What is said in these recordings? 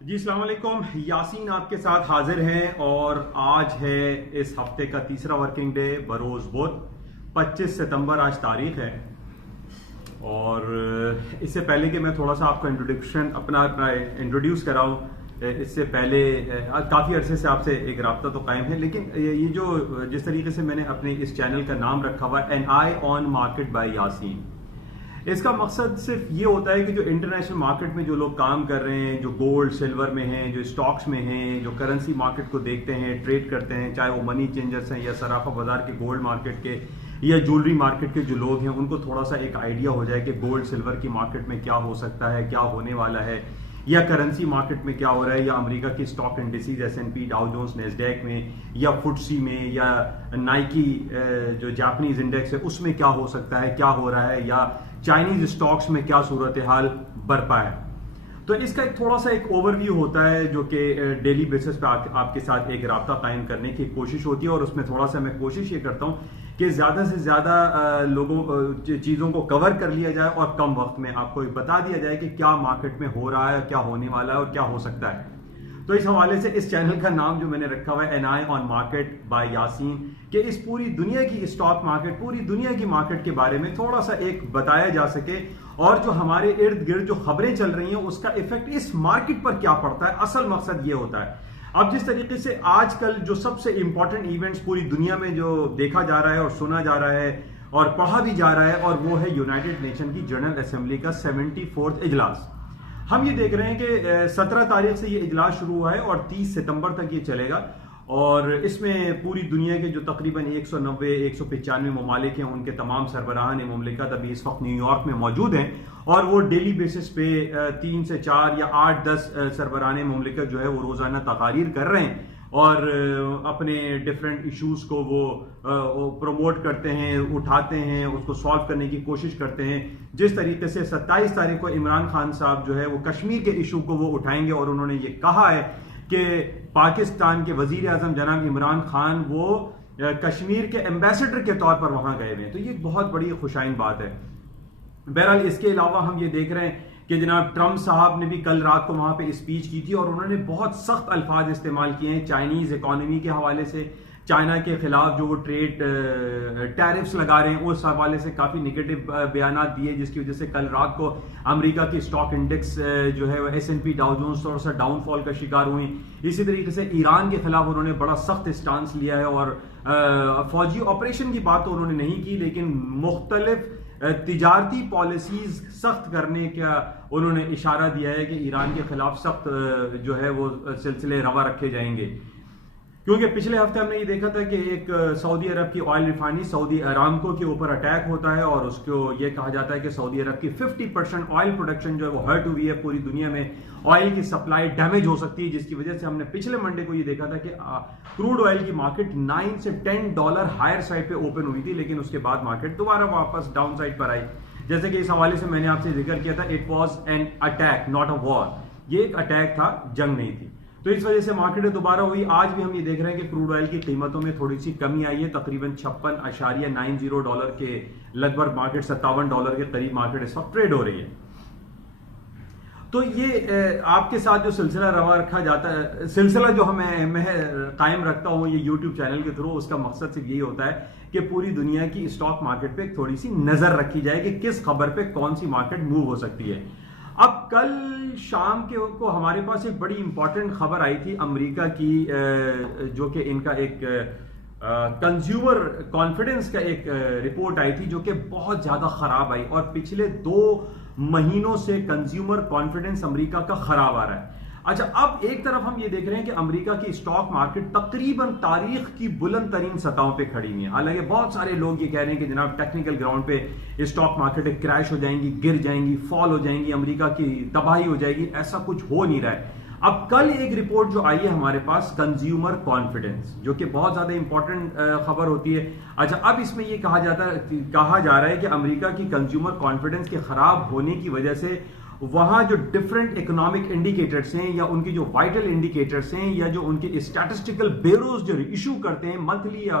جی السلام علیکم، یاسین آپ کے ساتھ حاضر ہیں اور آج ہے اس ہفتے کا تیسرا ورکنگ ڈے بروز بدھ 25 ستمبر آج تاریخ ہے۔ اور اس سے پہلے کہ میں تھوڑا سا آپ کو اپنا انٹروڈیوس کراؤں، اس سے پہلے کافی عرصے سے آپ سے ایک رابطہ تو قائم ہے، لیکن یہ جو جس طریقے سے میں نے اپنے اس چینل کا نام رکھا ہوا ہے an eye on market by Yasin, اس کا مقصد صرف یہ ہوتا ہے کہ جو انٹرنیشنل مارکیٹ میں جو لوگ کام کر رہے ہیں، جو گولڈ سلور میں ہیں، جو اسٹاکس میں ہیں، جو کرنسی مارکیٹ کو دیکھتے ہیں، ٹریڈ کرتے ہیں، چاہے وہ منی چینجرز ہیں یا صرافہ بازار کے گولڈ مارکیٹ کے یا جولری مارکیٹ کے جو لوگ ہیں، ان کو تھوڑا سا ایک آئیڈیا ہو جائے کہ گولڈ سلور کی مارکیٹ میں کیا ہو سکتا ہے، کیا ہونے والا ہے، یا کرنسی مارکیٹ میں کیا ہو رہا ہے، یا امریکہ کی اسٹاک انڈیسیز S&P ڈاؤ جونز نیسڈیک میں یا فٹسی میں یا نائکی جو جاپنیز انڈیکس ہے اس میں کیا ہو سکتا ہے، کیا ہو رہا ہے، یا چائنیز اسٹاکس میں کیا صورتحال برپا ہے۔ تو اس کا ایک تھوڑا سا ایک اوور ویو ہوتا ہے جو کہ ڈیلی بیسس پہ آپ کے ساتھ ایک رابطہ قائم کرنے کی کوشش ہوتی ہے، اور اس میں تھوڑا سا میں کوشش یہ کرتا ہوں کہ زیادہ سے زیادہ چیزوں کو کور کر لیا جائے اور کم وقت میں آپ کو بتا دیا جائے کہ کیا مارکیٹ میں ہو رہا ہے، کیا ہونے والا ہے اور کیا ہو سکتا ہے۔ تو اس حوالے سے اس چینل کا نام جو میں نے رکھا ہوا ہے an eye on market by Yasin, کہ اس پوری دنیا کی اسٹاک مارکیٹ، پوری دنیا کی مارکیٹ کے بارے میں تھوڑا سا ایک بتایا جا سکے، اور جو ہمارے ارد گرد جو خبریں چل رہی ہیں اس کا ایفیکٹ اس مارکیٹ پر کیا پڑتا ہے۔ اصل مقصد یہ ہوتا ہے، اب جس طریقے سے آج کل جو سب سے امپورٹنٹ ایونٹس پوری دنیا میں جو دیکھا جا رہا ہے اور سنا جا رہا ہے اور پڑھا بھی جا رہا ہے، اور وہ ہے یونائٹڈ نیشن کی جنرل اسمبلی کا 74واں اجلاس۔ ہم یہ دیکھ رہے ہیں کہ 17 تاریخ سے یہ اجلاس شروع ہوا ہے اور 30 ستمبر تک یہ چلے گا، اور اس میں پوری دنیا کے جو تقریباً 195 ممالک ہیں، ان کے تمام سربراہان مملکت ابھی اس وقت نیو یارک میں موجود ہیں، اور وہ ڈیلی بیسس پہ 3 سے 4 یا 8-10 سربراہان مملکت جو ہے وہ روزانہ تقاریر کر رہے ہیں، اور اپنے ڈفرینٹ ایشوز کو وہ پروموٹ کرتے ہیں، اٹھاتے ہیں، اس کو سالو کرنے کی کوشش کرتے ہیں۔ جس طریقے سے 27 تاریخ کو عمران خان صاحب جو ہے وہ کشمیر کے ایشو کو وہ اٹھائیں گے، اور انہوں نے یہ کہا ہے کہ پاکستان کے وزیر اعظم جناب عمران خان وہ کشمیر کے ایمبیسڈر کے طور پر وہاں گئے ہوئے ہیں، تو یہ بہت بڑی خوشائن بات ہے۔ بہرحال اس کے علاوہ ہم یہ دیکھ رہے ہیں کہ جناب ٹرمپ صاحب نے بھی کل رات کو وہاں پہ اسپیچ کی تھی، اور انہوں نے بہت سخت الفاظ استعمال کیے ہیں چائنیز اکانومی کے حوالے سے، چائنا کے خلاف جو وہ ٹریڈ ٹیرفز لگا رہے ہیں اس حوالے سے کافی نگیٹو بیانات دیے، جس کی وجہ سے کل رات کو امریکہ کی اسٹاک انڈیکس جو ہے S&P ڈاؤ جونز تھوڑا سا ڈاؤن فال کا شکار ہوئی۔ اسی طریقے سے ایران کے خلاف انہوں نے بڑا سخت اسٹانس لیا ہے، اور فوجی آپریشن کی بات تو انہوں نے نہیں کی، لیکن مختلف تجارتی پالیسیز سخت کرنے کا انہوں نے اشارہ دیا ہے کہ ایران کے خلاف سخت جو ہے وہ سلسلے روا رکھے جائیں گے، کیونکہ پچھلے ہفتے ہم نے یہ دیکھا تھا کہ ایک سعودی عرب کی آئل ریفائنری سعودی ارامکو کے اوپر اٹیک ہوتا ہے، اور اس کو یہ کہا جاتا ہے کہ سعودی عرب کی 50% آئل پروڈکشن جو ہے وہ ہرٹ ہوئی ہے، پوری دنیا میں آئل کی سپلائی ڈیمیج ہو سکتی ہے، جس کی وجہ سے ہم نے پچھلے منڈے کو یہ دیکھا تھا کہ کروڈ آئل کی مارکیٹ $9 سے $10 ہائر سائڈ پہ اوپن ہوئی تھی، لیکن اس کے بعد مارکیٹ دوبارہ واپس ڈاؤن سائڈ پر آئی۔ جیسے کہ اس حوالے سے میں نے آپ سے ذکر کیا تھا، it was an attack not a war, یہ ایک اٹیک تھا، جنگ نہیں تھی، تو اس وجہ سے مارکیٹ دوبارہ ہوئی۔ آج بھی ہم یہ دیکھ رہے ہیں کہ کروڈ آئل کی قیمتوں میں تھوڑی سی کمی آئی ہے، تقریباً $56.90 کے لگ بھگ مارکیٹ $57 کے قریب مارکیٹ اس وقت ٹریڈ ہو رہی ہے۔ تو یہ آپ کے ساتھ جو سلسلہ روا رکھا جاتا ہے، سلسلہ جو میں قائم رکھتا ہوں یہ یوٹیوب چینل کے تھرو، اس کا مقصد صرف یہی ہوتا ہے کہ پوری دنیا کی اسٹاک مارکیٹ پہ تھوڑی سی نظر رکھی جائے کہ کس خبر پہ کون سی مارکیٹ موو ہو سکتی ہے۔ اب کل شام کو ہمارے پاس ایک بڑی امپورٹنٹ خبر آئی تھی امریکہ کی، جو کہ ان کا ایک کنزیومر کانفیڈنس کا ایک رپورٹ آئی تھی جو کہ بہت زیادہ خراب آئی، اور پچھلے 2 مہینوں سے کنزیومر کانفیڈنس امریکہ کا خراب آ رہا ہے۔ اچھا، اب ایک طرف ہم یہ دیکھ رہے ہیں کہ امریکہ کی اسٹاک مارکیٹ تقریباً تاریخ کی بلند ترین سطحوں پہ کھڑی ہوئی ہے، حالانکہ بہت سارے لوگ یہ کہہ رہے ہیں کہ جناب ٹیکنیکل گراؤنڈ پہ اسٹاک مارکیٹ کریش ہو جائیں گی، گر جائیں گی، فال ہو جائیں گی، امریکہ کی تباہی ہو جائے گی، ایسا کچھ ہو نہیں رہا ہے۔ اب کل ایک رپورٹ جو آئی ہے ہمارے پاس کنزیومر کانفیڈنس، جو کہ بہت زیادہ امپورٹنٹ خبر ہوتی ہے۔ اچھا، اب اس میں یہ کہا جا رہا ہے کہ امریکہ کی کنزیومر کانفیڈنس کے خراب ہونے کی وجہ سے وہاں جو ڈفرینٹ اکنامک انڈیکیٹرز ہیں، یا ان کی جو وائٹل انڈیکیٹرز ہیں، یا جو ان کے اسٹیٹسٹیکل بیوروز جو ایشو کرتے ہیں منتھلی یا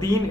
3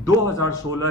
2016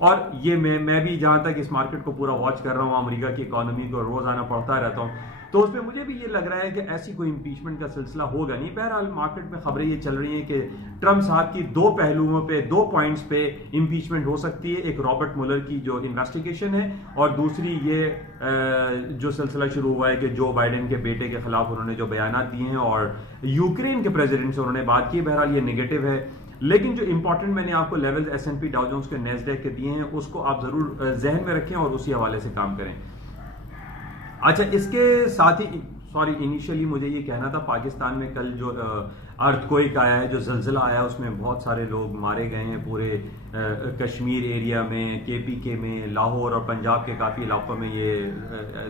اور یہ میں بھی جہاں تک اس مارکیٹ کو پورا واچ کر رہا ہوں، امریکہ کی اکانومی کو روزانہ پڑھتا رہتا ہوں، تو اس پہ مجھے بھی یہ لگ رہا ہے کہ ایسی کوئی امپیچمنٹ کا سلسلہ ہوگا نہیں. بہرحال مارکیٹ میں خبریں یہ چل رہی ہیں کہ ٹرمپ صاحب کی دو پہلوؤں پہ، دو پوائنٹس پہ امپیچمنٹ ہو سکتی ہے. ایک رابرٹ مولر کی جو انویسٹیگیشن ہے، اور دوسری یہ جو سلسلہ شروع ہوا ہے کہ جو بائیڈن کے بیٹے کے خلاف انہوں نے جو بیانات دیے ہیں اور یوکرین کے پریزیڈنٹ سے انہوں نے بات کی. بہرحال یہ نیگیٹو ہے، لیکن جو امپورٹنٹ میں نے آپ کو لیولز S&P ڈاؤ جونز کے نیسڈیک کے دیے ہیں، اس کو آپ ضرور ذہن میں رکھیں اور اسی حوالے سے کام کریں. اچھا، اس کے ساتھ ہی انیشلی مجھے یہ کہنا تھا، پاکستان میں کل جو ارتھ آیا ہے، جو زلزلہ آیا، اس میں بہت سارے لوگ مارے گئے ہیں. پورے کشمیر ایریا میں، KPK میں، لاہور اور پنجاب کے کافی علاقوں میں یہ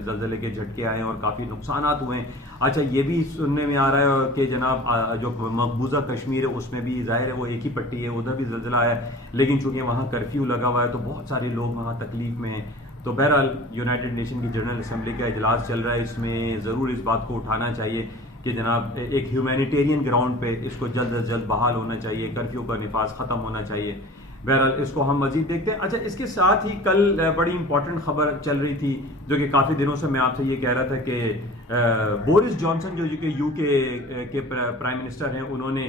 زلزلے کے جھٹکے آئے ہیں اور کافی نقصانات ہوئے ہیں. اچھا، یہ بھی سننے میں آ رہا ہے کہ جناب جو مقبوضہ کشمیر ہے اس میں بھی ظاہر ہے وہ ایک ہی پٹی ہے، ادھر بھی زلزلہ آیا ہے، لیکن چونکہ وہاں کرفیو لگا ہوا ہے تو بہت سارے لوگ وہاں تکلیف میں ہیں. تو بہرحال یونائٹڈ نیشن کی جنرل اسمبلی کا اجلاس چل رہا ہے، اس میں ضرور اس بات کو اٹھانا چاہیے کہ جناب ایک ہیومینیٹیرین گراؤنڈ پہ اس کو جلد از جلد بحال ہونا چاہیے، کرفیو کا نفاذ ختم ہونا چاہیے. بہرحال اس کو ہم مزید دیکھتے ہیں. اچھا، اس کے ساتھ ہی کل بڑی امپورٹنٹ خبر چل رہی تھی جو کہ کافی دنوں سے میں آپ سے یہ کہہ رہا تھا کہ بورس جانسن جو کہ UK کے پرائم منسٹر ہیں، انہوں نے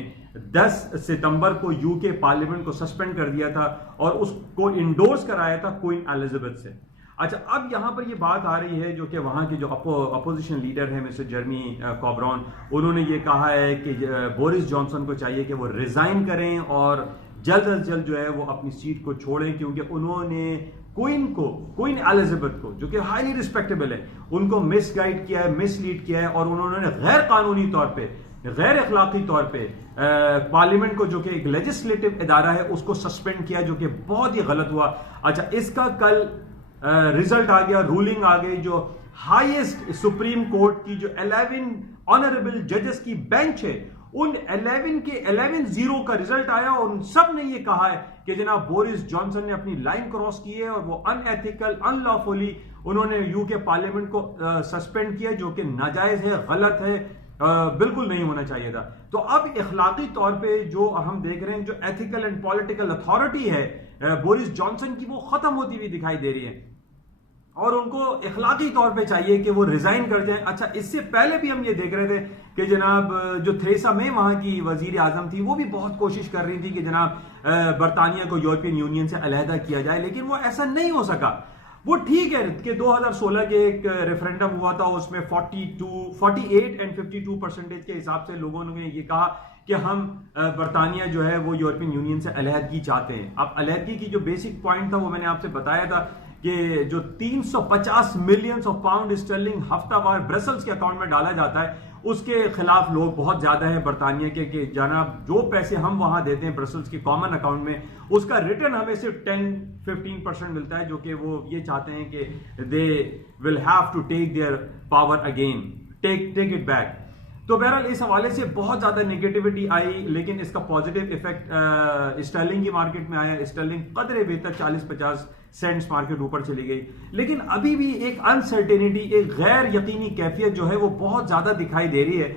10 ستمبر کو UK پارلیمنٹ کو سسپینڈ کر دیا تھا اور اس کو انڈورس کرایا تھا کوئن ایلزابتھ سے. اچھا، اب یہاں پر یہ بات آ رہی ہے جو کہ وہاں کے جو اپوزیشن لیڈر ہیں مسٹر جرمی کابرون، انہوں نے یہ کہا ہے کہ بورس جانسن کو چاہیے کہ وہ ریزائن کریں اور جلد از جلد جو ہے وہ اپنی سیٹ کو چھوڑیں، کیونکہ انہوں نے کوئن ایلزابتھ کو جو کہ ہائیلی ریسپیکٹیبل ہے، ان کو مس گائیڈ کیا ہے، مس لیڈ کیا ہے، اور انہوں نے غیر قانونی طور پہ، غیر اخلاقی طور پہ پارلیمنٹ کو جو کہ ایک لیجسلیٹو ادارہ ہے اس کو سسپینڈ کیا، جو کہ بہت ہی غلط ہوا. اچھا، اس کا کل ریزلٹ آ گیا، رولنگ آ گئی. جو ہائیسٹ سپریم کورٹ کی جو 11 آنریبل ججز کی بینچ ہے، ان 11 کے 11-0 کا ریزلٹ آیا، اور ان سب نے یہ کہا ہے کہ جناب بورس جانسن نے اپنی لائن کراس کی ہے اور وہ ان ایتھیکل، ان لافلی انہوں نے UK پارلیمنٹ کو سسپینڈ کیا، جو کہ ناجائز ہے، غلط ہے، بالکل نہیں ہونا چاہیے تھا. تو اب اخلاقی طور پہ جو ہم دیکھ رہے ہیں، جو ایتھیکل اینڈ پولیٹیکل اتھارٹی ہے بورس جانسن کی، وہ ختم ہوتی ہوئی دکھائی دے رہی ہے، اور ان کو اخلاقی طور پہ چاہیے کہ وہ ریزائن کر جائیں. اچھا، اس سے پہلے بھی ہم یہ دیکھ رہے تھے کہ جناب جو تھریسا مے وہاں کی وزیر اعظم تھی، وہ بھی بہت کوشش کر رہی تھی کہ جناب برطانیہ کو یورپین یونین سے علیحدہ کیا جائے، لیکن وہ ایسا نہیں ہو سکا. وہ ٹھیک ہے کہ 2016 کے ایک ریفرینڈم ہوا تھا، اس میں 48 اینڈ 52% کے حساب سے لوگوں نے یہ کہا کہ ہم برطانیہ جو ہے وہ یورپین یونین سے علیحدگی چاہتے ہیں. اب علیحدگی کی جو بیسک پوائنٹ تھا وہ میں نے آپ سے بتایا تھا کہ جو 350 ملین پاؤنڈ اسٹرلنگ ہفتہ وار برسلز کے اکاؤنٹ میں ڈالا جاتا ہے، اس کے خلاف لوگ بہت زیادہ ہیں برطانیہ کے کہ جناب جو پیسے ہم وہاں دیتے ہیں برسلز کے کامن اکاؤنٹ میں، اس کا ریٹرن ہمیں صرف 10-15% ملتا ہے، جو کہ وہ یہ چاہتے ہیں کہ they will have to take their power again, take it back. تو بہرحال اس حوالے سے بہت زیادہ نیگیٹیوٹی آئی، لیکن اس کا پازیٹیو ایفیکٹ اسٹرلنگ کی مارکیٹ میں آیا. اسٹرلنگ قدرے بہتر 40-50 سینٹس مارکیٹ اوپر چلی گئی، لیکن ابھی بھی ایک انسرٹینٹی، ایک غیر یقینی کیفیت جو ہے وہ بہت زیادہ دکھائی دے رہی ہے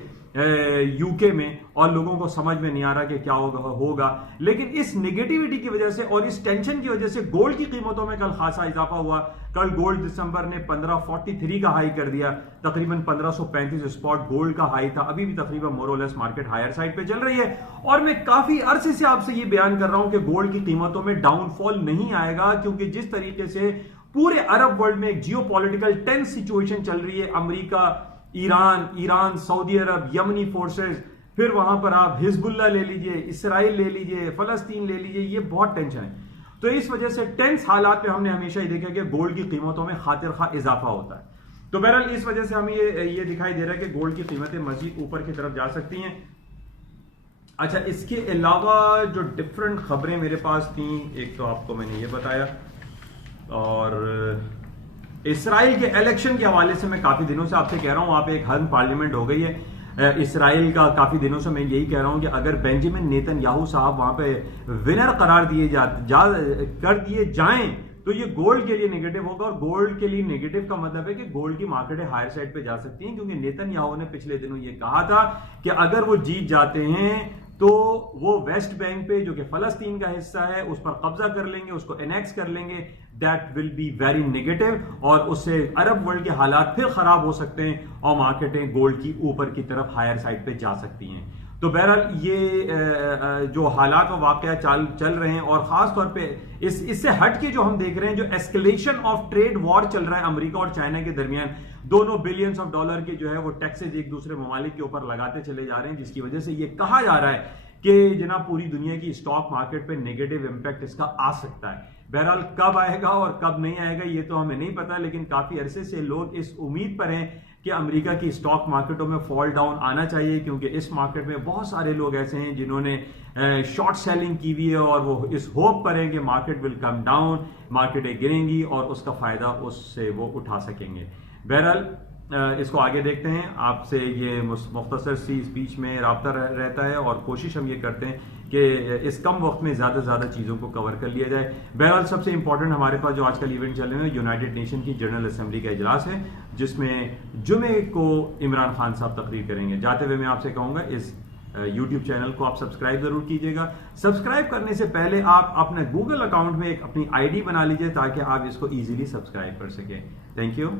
UK میں، اور لوگوں کو سمجھ میں نہیں آ رہا کہ کیا ہوگا. لیکن اس نیگیٹیوٹی کی وجہ سے اور اس ٹینشن کی وجہ سے گولڈ کی قیمتوں میں کل خاصا اضافہ ہوا. کل گولڈ دسمبر نے 1543 کا ہائی کر دیا، تقریباً 1535 اسپاٹ گولڈ کا ہائی تھا. ابھی بھی تقریباً مور اور لیس مارکیٹ ہائر سائڈ پہ چل رہی ہے، اور میں کافی عرصے سے آپ سے یہ بیان کر رہا ہوں کہ گولڈ کی قیمتوں میں ڈاؤن فال نہیں آئے گا، کیونکہ جس طریقے سے پورے عرب ورلڈ میں ایک جیو پولیٹیکل ٹینس سچویشن چل رہی ہے، امریکہ، ایران، سعودی عرب، یمنی فورسز، پھر وہاں پر آپ حزب اللہ لے لیجئے، اسرائیل لے لیجئے، فلسطین لے لیجئے، یہ بہت ٹینشن ہے. تو اس وجہ سے ٹینس حالات پہ ہم نے ہمیشہ ہی دیکھا کہ گولڈ کی قیمتوں میں خاطر خواہ اضافہ ہوتا ہے. تو بہرحال اس وجہ سے ہمیں یہ دکھائی دے رہا ہے کہ گولڈ کی قیمتیں مزید اوپر کی طرف جا سکتی ہیں. اچھا، اس کے علاوہ جو ڈفرنٹ خبریں میرے پاس تھیں، ایک تو آپ کو میں نے یہ بتایا، اور اسرائیل کے الیکشن کے حوالے سے میں کافی دنوں سے آپ سے کہہ رہا ہوں، آپ ایک ہن پارلیمنٹ ہو گئی ہے اسرائیل کا. کافی دنوں سے میں یہی کہہ رہا ہوں کہ اگر بینجامن نیتن یاہو صاحب وہاں پہ ونر قرار کر دیے جائیں تو یہ گولڈ کے لیے نیگیٹو ہوگا، اور گولڈ کے لیے نیگیٹو کا مطلب ہے کہ گولڈ کی مارکیٹیں ہائر سائڈ پہ جا سکتی ہیں، کیونکہ نیتن یاہو نے پچھلے دنوں یہ کہا تھا کہ اگر وہ جیت جاتے ہیں تو وہ ویسٹ بینک پہ جو کہ فلسطین کا حصہ ہے اس پر قبضہ کر لیں گے, اس کو انیکس کر لیں گے. That will be very negative, اور اس سے عرب ورلڈ کے حالات پھر خراب ہو سکتے ہیں اور مارکیٹیں گولڈ کی اوپر کی طرف ہائر سائڈ پہ جا سکتی ہیں. تو بہرحال یہ جو حالات و واقعہ چل رہے ہیں, اور خاص طور پہ اس سے ہٹ کے جو ہم دیکھ رہے ہیں جو ایسکلیشن آف ٹریڈ وار چل رہا ہے امریکہ اور چائنا کے درمیان, دونوں بلینز آف ڈالر کے جو ہے وہ ٹیکسز ایک دوسرے ممالک کے اوپر لگاتے چلے جا رہے ہیں, جس کی وجہ سے یہ کہا جا رہا ہے کہ جناب پوری دنیا کی اسٹاک مارکیٹ پہ نیگیٹو امپیکٹ اس کا آ سکتا ہے. بہرحال کب آئے گا اور کب نہیں آئے گا یہ تو ہمیں نہیں پتا, لیکن کافی عرصے سے لوگ اس امید پر ہیں کہ امریکہ کی اسٹاک مارکیٹوں میں فال ڈاؤن آنا چاہیے, کیونکہ اس مارکیٹ میں بہت سارے لوگ ایسے ہیں جنہوں نے شارٹ سیلنگ کی ہوئی ہے اور وہ اس ہوپ پر ہیں کہ مارکیٹ ول کم ڈاؤن, مارکیٹیں گریں گی اور اس کا فائدہ اس سے وہ اٹھا سکیں گے. بہرحال اس کو آگے دیکھتے ہیں. آپ سے یہ مختصر سی اسپیچ میں رابطہ رہتا ہے اور کوشش ہم یہ کرتے ہیں کہ اس کم وقت میں زیادہ سے زیادہ چیزوں کو کور کر لیا جائے. بہرحال سب سے امپورٹنٹ ہمارے پاس جو آج کل ایونٹ چل رہے ہیں یونائٹڈ نیشن کی جنرل اسمبلی کا اجلاس ہے, جس میں جمعے کو عمران خان صاحب تقریر کریں گے. جاتے ہوئے میں آپ سے کہوں گا اس یوٹیوب چینل کو آپ سبسکرائب ضرور کیجیے گا. سبسکرائب کرنے سے پہلے آپ اپنے گوگل اکاؤنٹ میں ایک اپنی آئی ڈی بنا لیجیے تاکہ آپ اس کو ایزیلی سبسکرائب کر سکیں. Thank you.